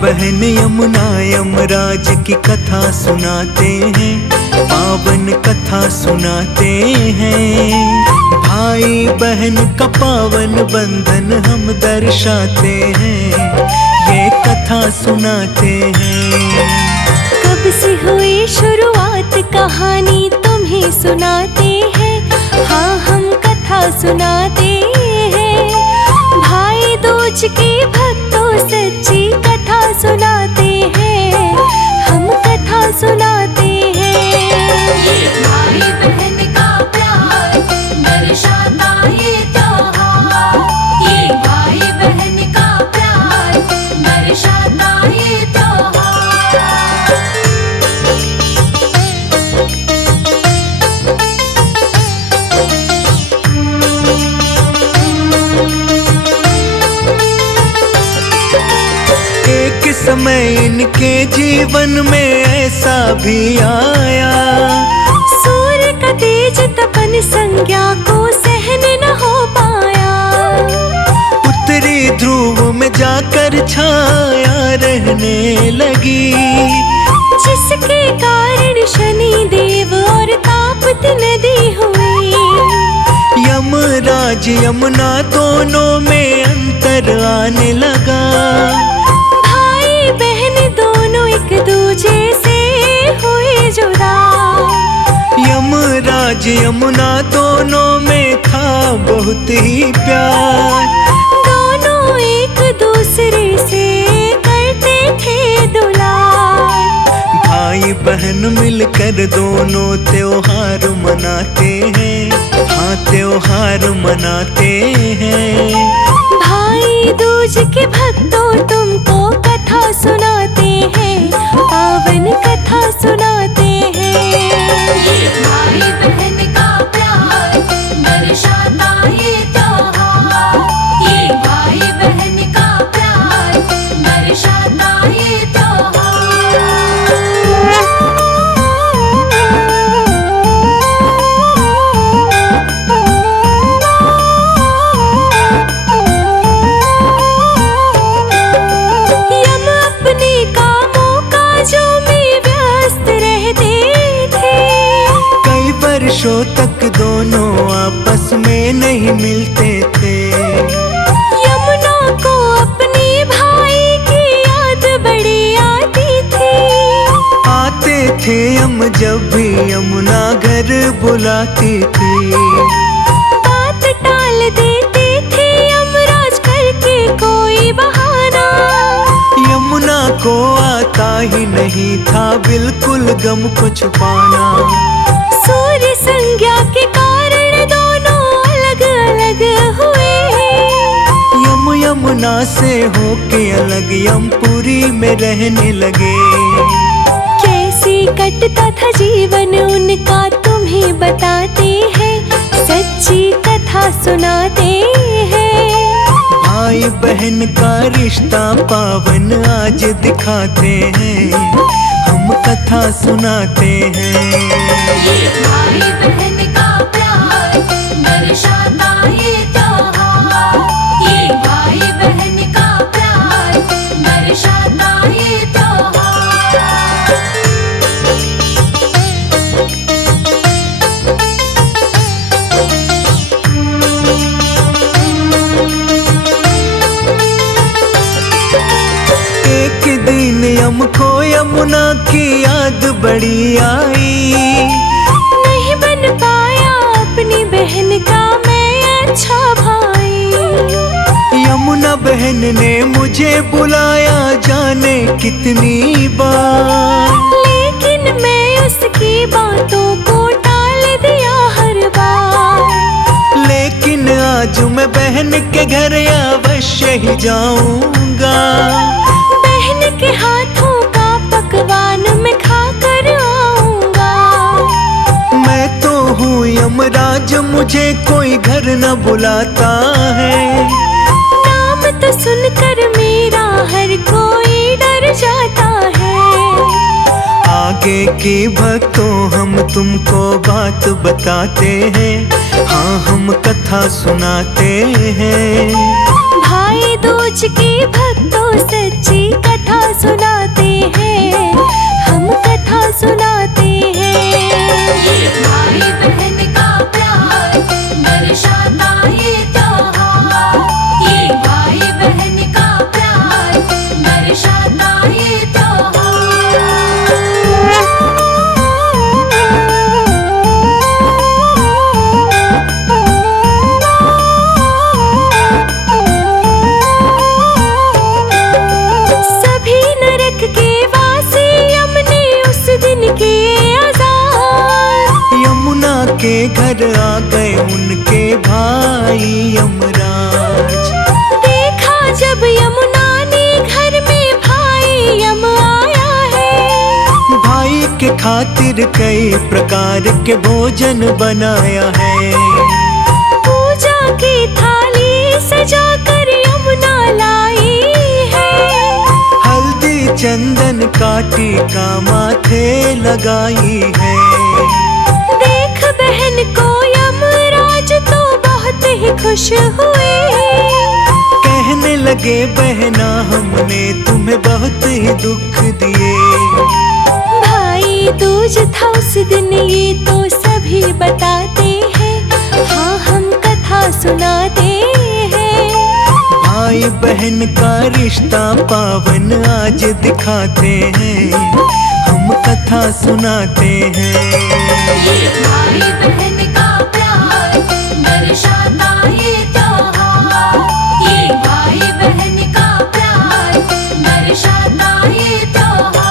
बहन यमुना यमराज की कथा सुनाते हैं, पावन कथा सुनाते हैं। भाई बहन का पावन बंधन हम दर्शाते हैं, ये कथा सुनाते हैं। कब से हुई शुरुआत कहानी तुम्हें सुनाते हैं, हाँ हम कथा सुनाते हैं। भाई दूज के भक्तों सच्ची कथा सुनाते हैं, हम कथा सुनाते हैं। भाई बहन का प्यार दर्शाता ये त्योहार, ये भाई बहन का प्यार दर्शाता ये त्योहार। एक समय इनके जीवन में ऐसा भी आया, सूर्य का तेज तपन संज्ञा को सहन न हो पाया। उत्तरी ध्रुव में जाकर छाया रहने लगी, जिसके कारण शनि देव और तापती नदी हुई। यमराज यमुना दोनों में अंतर आने लगा, भाई बहन दोनों एक दूजे से हुए जुदा। यमराज यमुना दोनों में था बहुत ही प्यार, दोनों एक दूसरे से करते थे दुलार। भाई बहन मिलकर दोनों त्योहार मनाते हैं, हाँ त्योहार मनाते हैं। भाई दूज के भक्तों तुमको कथा सुनाते हैं, पावन कथा सुनाते हैं। भाई बहन का प्यार दर्शाता ये त्योहार, ये भाई बहन का प्यार दर्शाता ये त्योहार। यम अपने कामों काजों में व्यस्त रहते थे, कई वर्षों तक दोनों आपस में नहीं मिलते थे। यमुना को अपने भाई की याद बड़ी आती थी। आते थे हम जब भी यमुना घर बुलाती थी, बात टाल देते थे यमराज करके कोई बहाना। यमुना को आता ही नहीं था बिल्कुल गम को छुपाना। सूर्य संज्ञा के कारण दोनों अलग अलग हुए। यमुना से होके अलग यमपुरी में रहने लगे। कैसे कटता था जीवन उनका तुम्हें बताते हैं, सच्ची कथा सुनाते हैं। भाई बहन का रिश्ता पावन आज दिखाते हैं, हम कथा सुनाते हैं। भाई बहन का प्यार दर्शाता ये त्योहार, ये भाई बहन का प्यार दर्शाता ये त्योहार। एक दिन हमको यमुना की याद बड़ी आई, नहीं बन पाया अपनी बहन का मैं अच्छा भाई। यमुना बहन ने मुझे बुलाया जाने कितनी बार, लेकिन मैं उसकी बातों को टाल दिया हर बार। लेकिन आज मैं बहन के घर अवश्य ही जाऊंगा। बहन के हाथों का पकवान मैं खा कर आऊंगा। मैं तो हूँ यमराज, मुझे कोई घर न बुलाता है। नाम तो सुनकर मेरा हर कोई डर जाता है। आगे की भक्तों हम तुमको बात बताते हैं, हाँ हम कथा सुनाते हैं। भाई दूज की भक्तों सच्ची कथा कथा सुनाते हैं, हम कथा सुनाते हैं। ये भाई बहन का प्यार दर्शाता ये त्योहार। ये भाई बहन का प्यार दर्शाता ये सभी नरक के वासी यमने उस दिन किए आजाद। यमुना के घर आ गए उनके भाई यमराज। देखा जब यमुना ने घर में भाई यम आया है। भाई के खातिर कई प्रकार के भोजन बनाया है। पूजा की थाली सजा कर यमुना लाई है। हल्दी चंदन का टीका माथे लगाई है। देख बहन को यमराज तो बहुत ही खुश हुए। कहने लगे बहना हमने तुम्हें बहुत ही दुख दिए। भाई दूज था उस दिन ये तो सभी बताते हैं, हाँ हम कथा सुनाते हैं। भाई बहन का रिश्ता पावन आज दिखाते हैं, हम कथा सुनाते हैं। ये भाई बहन का प्यार दर्शाता ये त्योहार। ये भाई बहन का प्यार दर्शाता ये त्योहार।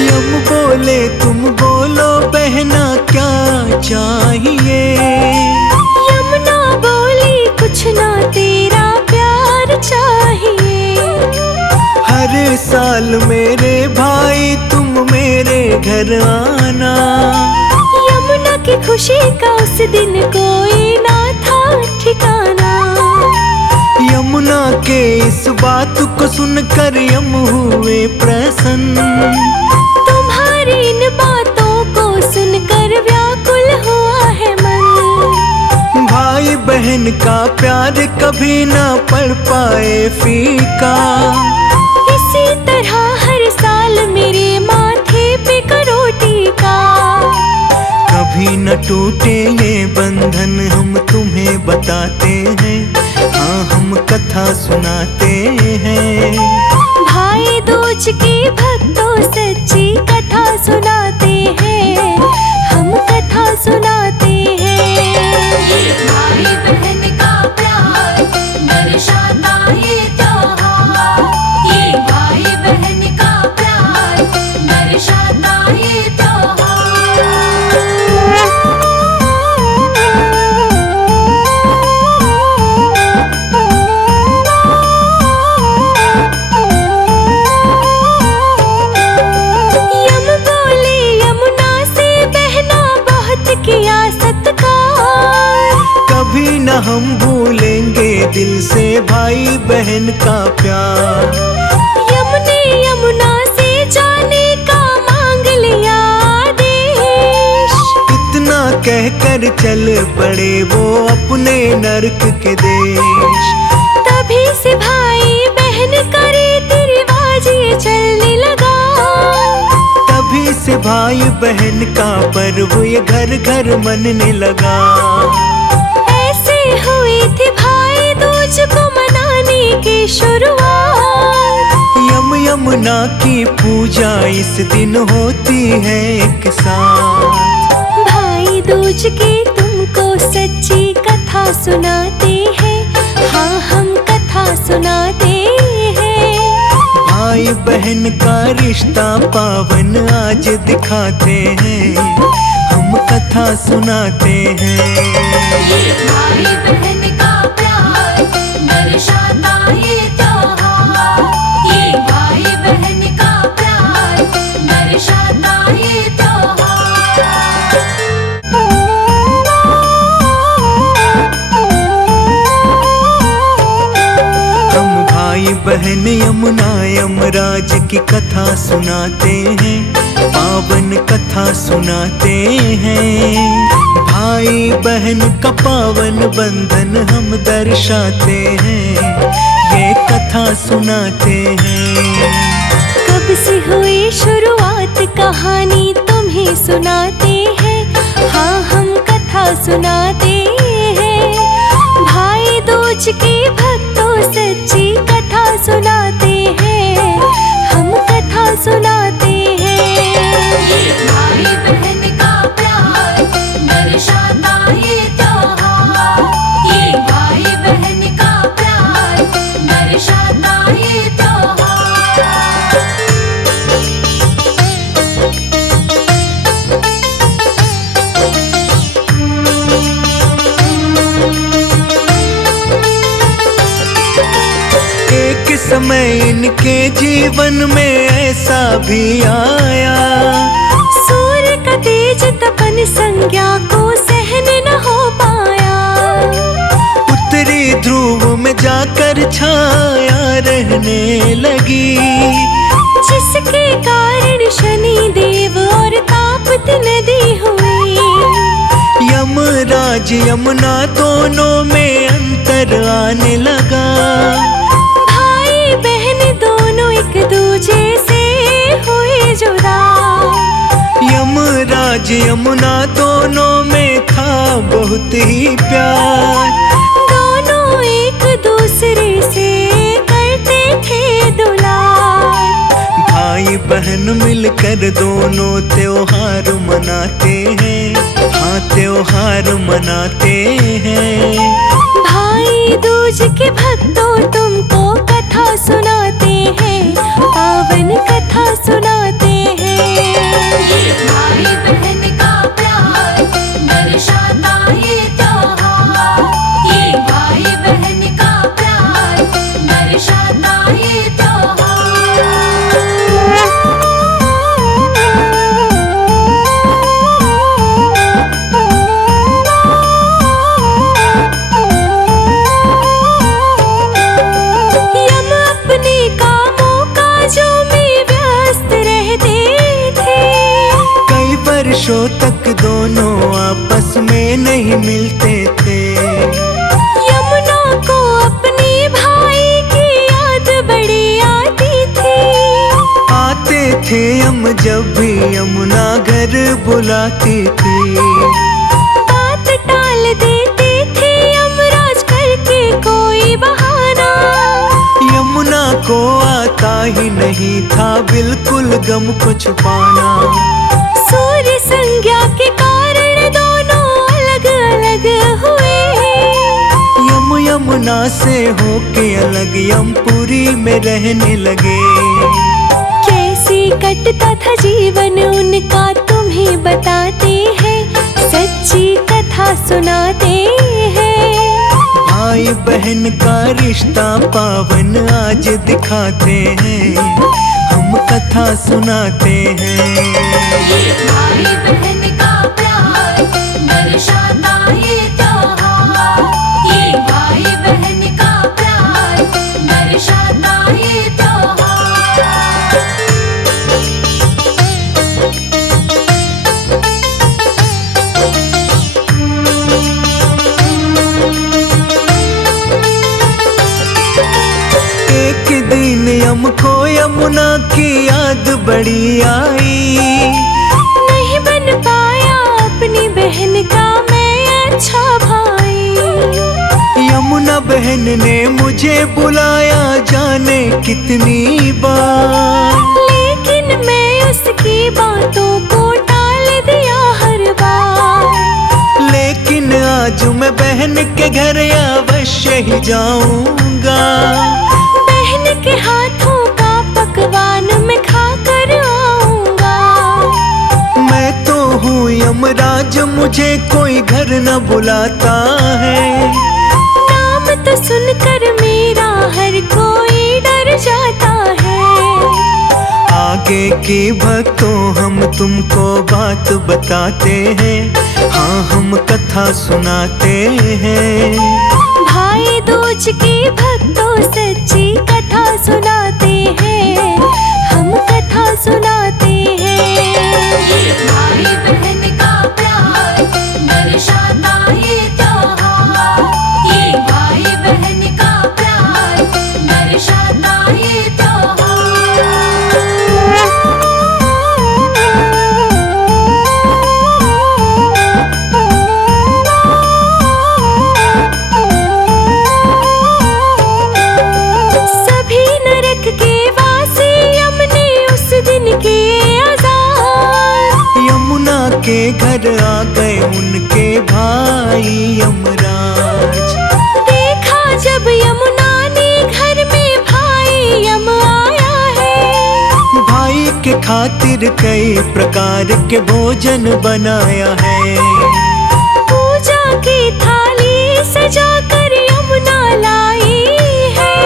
यम बोले तुम बोलो बहना क्या चाहिए। यमुना बोली कुछ ना तेरा प्यार चाहिए। हर साल मेरे भाई तुम मेरे घर आना। यमुना की खुशी का उस दिन कोई ना था ठिकाना। यमुना के इस बात को सुनकर यम हुए प्रसन्न। तुम्हारी इन बातों को सुनकर व्याकुल हुआ है मन। भाई बहन का प्यार कभी ना पड़ पाए फीका। इसी तरह हर साल मेरे माथे पे करो टीका। कभी न टूटे ये बंधन हम तुम्हें बताते हैं, हाँ हम कथा सुनाते हैं। भाई दूज की भक्तों सच्ची कथा सुनाते हैं, हम कथा सुनाते हैं। ये भाई बहन का प्यार दर्शाता ये त्योहार। ये भाई बहन का प्यार दर्शाता ये त्योहार। यम बोले यमुना से बहना बहुत किया सत्कार। कभी न हम भूलेंगे दिल से भाई बहन का प्यार। यमुने यमुना से जाने का मांग लिया आदेश। इतना कहकर चल पड़े वो अपने नरक के देश। तभी से भाई बहन का रीति रिवाज ये चलने लगा। तभी से भाई बहन का पर्व ये घर घर मनने लगा। ऐसे हुई थी भाई दूज को मनाने की शुरुआत। यमुना की पूजा इस दिन होती है एक साथ। भाई दूज की तुमको सच्ची कथा सुनाते हैं, हाँ हम कथा सुनाते हैं। भाई बहन का रिश्ता पावन आज दिखाते हैं, हम कथा सुनाते हैं। ये भाई बहन का प्यार दर्शाता ये त्योहार। ये भाई बहन का प्यार दर्शाता ये त्योहार। हम भाई बहन यमुना यमराज की कथा सुनाते हैं, पावन कथा सुनाते हैं। भाई बहन का पावन बंधन हम दर्शाते हैं, ये कथा सुनाते हैं। कब से हुई शुरुआत कहानी तुम्हें सुनाते हैं, हाँ हम कथा सुनाते हैं। भाई दूज के भक्तों सच्ची कथा सुनाते हैं, हम कथा सुनाते हैं। ये भाई बहन का प्यार दर्शाता ये त्योहार। ये भाई बहन का प्यार दर्शाता ये त्योहार। एक समय इनके जीवन में ऐसा भी आया, सूर्य का तेज तपन संज्ञा को सहन न हो पाया। उत्तरी ध्रुव में जाकर छाया रहने लगी, जिसके कारण शनि देव और तापती नदी हुई। यमराज यमुना दोनों में अंतर आने लगा। भाई बहन दोनों एक दूजे से हुए जुदा। यमराज यमुना दोनों में था बहुत ही प्यार, दोनों एक दूसरे से करते थे दुलार। भाई बहन मिलकर दोनों त्योहार मनाते हैं, हाँ त्योहार मनाते हैं। भाई दूज के भक्तों तुमको कथा सुनाते हैं, पावन कथा सुनाते हैं। ये भाई बहन का प्यार दर्शाता ये त्योहार। ये भाई बहन का प्यार दर्शाता ये त्योहार। यम अपने कामों काजों में व्यस्त रहते थे। कई वर्षों तक दोनों आपस में नहीं मिलते थे। यमुना को अपने भाई की याद बड़ी आती थी। आते थे हम जब भी यमुना घर बुलाती थी। बात टाल देते थे यमराज करके कोई बहाना। यमुना को आता ही नहीं था बिल्कुल गम को छुपाना। सूर्य संज्ञा के कारण दोनों अलग अलग हुए। यमुना से होके अलग यमपुरी में रहने लगे। कैसे कटता था जीवन उनका तुम्हें बताते हैं, सच्ची कथा सुनाते हैं। भाई बहन का रिश्ता पावन आज दिखाते हैं, हम कथा सुनाते हैं। ये भाई बहन का प्यार दर्शाता ये त्योहार। ये भाई बहन का प्यार दर्शाता ये त्योहार। एक दिन हमको यमुना की याद बड़ी आई। नहीं बन पाया अपनी बहन का मैं अच्छा भाई। यमुना बहन ने मुझे बुलाया जाने कितनी बार, लेकिन मैं उसकी बातों को टाल दिया हर बार। लेकिन आज मैं बहन के घर अवश्य ही जाऊंगा। बहन के हाथों का पकवान मैं खा कर आऊंगा। मैं तो हूँ यमराज, मुझे कोई घर न बुलाता है। नाम तो सुनकर मेरा हर कोई डर जाता है। आगे की भक्तों हम तुमको बात बताते हैं, हाँ हम कथा सुनाते हैं। भाई दूज के भक्तों सच्ची कथा सुनाते हैं, हम कथा सुनाते हैं। फिर आ गए उनके भाई यमराज। देखा जब यमुना ने घर में भाई यम आया है, भाई के खातिर कई प्रकार के भोजन बनाया है। पूजा की थाली सजा कर यमुना लाई है,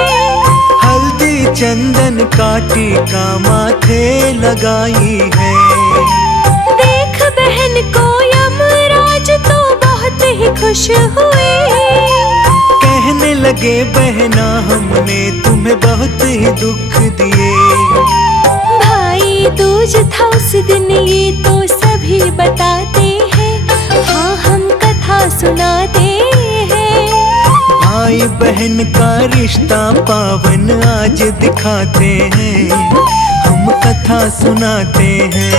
हल्दी चंदन का टीका माथे लगाई है। देख बहन को यमराज तो बहुत ही खुश हुए, कहने लगे बहना हमने तुम्हें बहुत ही दुख दिए। भाई दूज था उस दिन ये तो सभी बताते हैं, हाँ हम कथा सुनाते हैं। भाई बहन का रिश्ता पावन आज दिखाते हैं, हम कथा सुनाते हैं।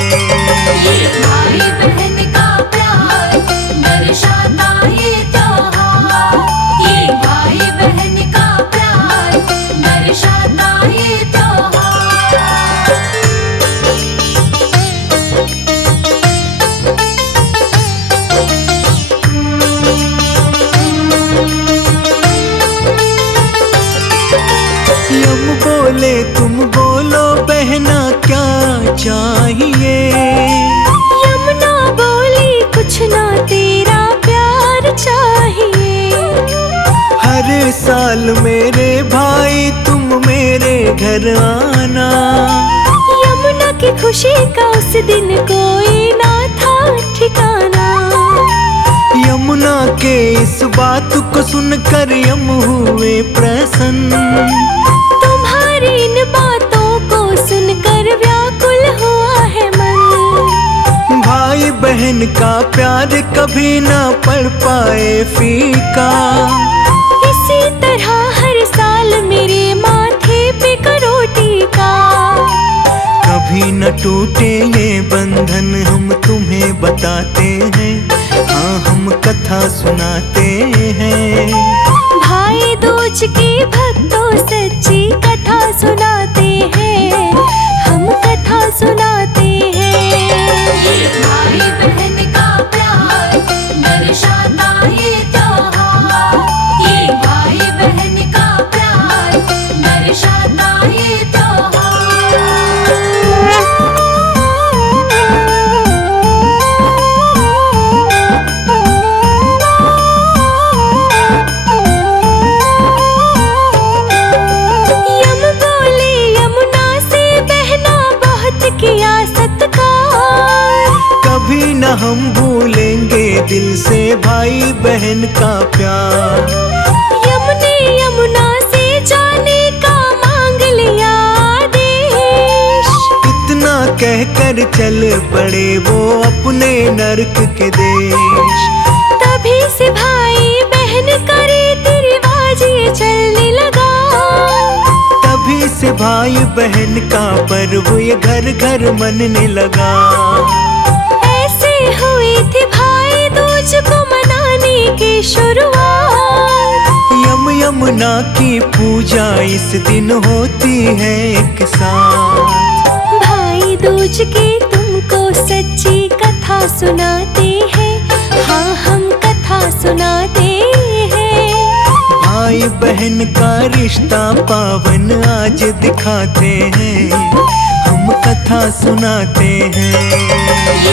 ये भाई बहन का प्यार दर्शाता ये त्योहार। ये भाई बहन का प्यार दर्शाता ये त्योहार। यम बोले तुम बोलो बहना क्या चाहिए। यमुना बोली कुछ ना तेरा प्यार चाहिए, हर साल मेरे भाई तुम मेरे घर आना। यमुना की खुशी का उस दिन कोई ना था ठिकाना। यमुना के इस बात को सुनकर यम हुए प्रसन्न, तुम्हारी इन बातों को सुनकर व्याकुल हुआ है मन। भाई बहन का प्यार कभी ना पड़ पाए फीका। इसी तरह हर साल मेरे माथे पे करो टीका। कभी न टूटे ये बंधन हम तुम्हें बताते हैं, हाँ हम कथा सुनाते हैं। भाई दूज की भक्तों सच्ची कथा सुनाते हैं, हम कथा सुनाते हैं। ये भाई बहन का प्यार दर्शाता ये त्योहार। ये भाई बहन का प्यार दर्शाता ये त्योहार। यम बोले यमुना से बहना बहुत किया सत्कार, कभी न हम भूलेंगे दिल से भाई बहन का प्यार। यमुने यमुना से जाने का मांग लिया आदेश, इतना कहकर चल पड़े वो अपने नरक के देश। तभी से भाई बहन का रीति रिवाज ये चलने लगा। तभी से भाई बहन का पर्व ये घर घर मनने लगा। ऐसे हुई थी भाई दूज को मनाने की शुरुआत। यमुना की पूजा इस दिन होती है एक साथ। भाई दूज की तुमको सच्ची कथा सुनाते हैं, हाँ हम कथा सुनाते हैं। भाई बहन का रिश्ता पावन आज दिखाते हैं, हम कथा सुनाते हैं।